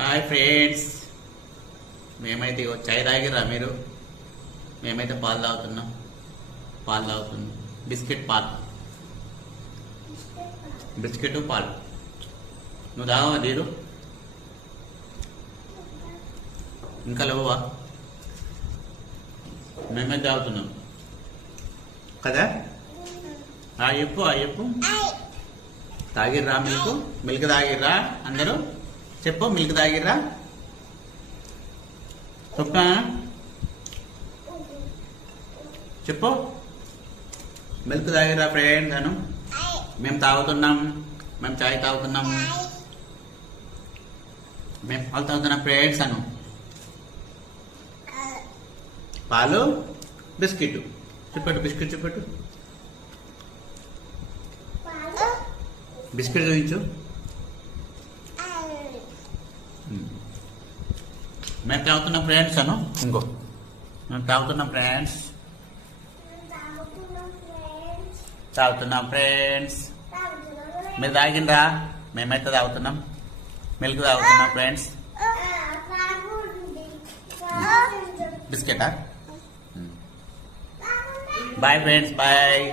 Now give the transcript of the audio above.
Hi friends, మేమైతే చాయ్ తాగిర్రా మీరు? మేమైతే పాలు తాగుతున్నాం. బిస్కెట్ పాలు, బిస్కెట్ పాలు. నువ్వు తాగవా దీరు? ఇంకా లేవా? మేమైతే తాగుతున్నాం కదా. చెప్పు తాగిర్రా? మిల్క్ తాగిర్రా అందరూ? చెప్పు, మిల్క్ తాగిర్రా? చెప్పు, మిల్క్ తాగిర్రా ఫ్రెండ్స్ అను? మేము తాగుతున్నాం, మేము చాయ్ తాగుతున్నాం, మేము పాలు తాగుతున్నాం ఫ్రెండ్స్ అను. పాలు, బిస్కెట్ చెప్పట్టు, బిస్కెట్ చెప్పట్టు, బిస్కెట్ చూపించు. మేము తాగుతున్నాం ఫ్రెండ్స్ అను. ఇంకో మేము తాగుతున్నాం ఫ్రెండ్స్, మీరు తాగిండ్రా? మేమైతే తాగుతున్నాం, మిల్క్ తాగుతున్నాం ఫ్రెండ్స్. బిస్కెటా? Bye friends, bye.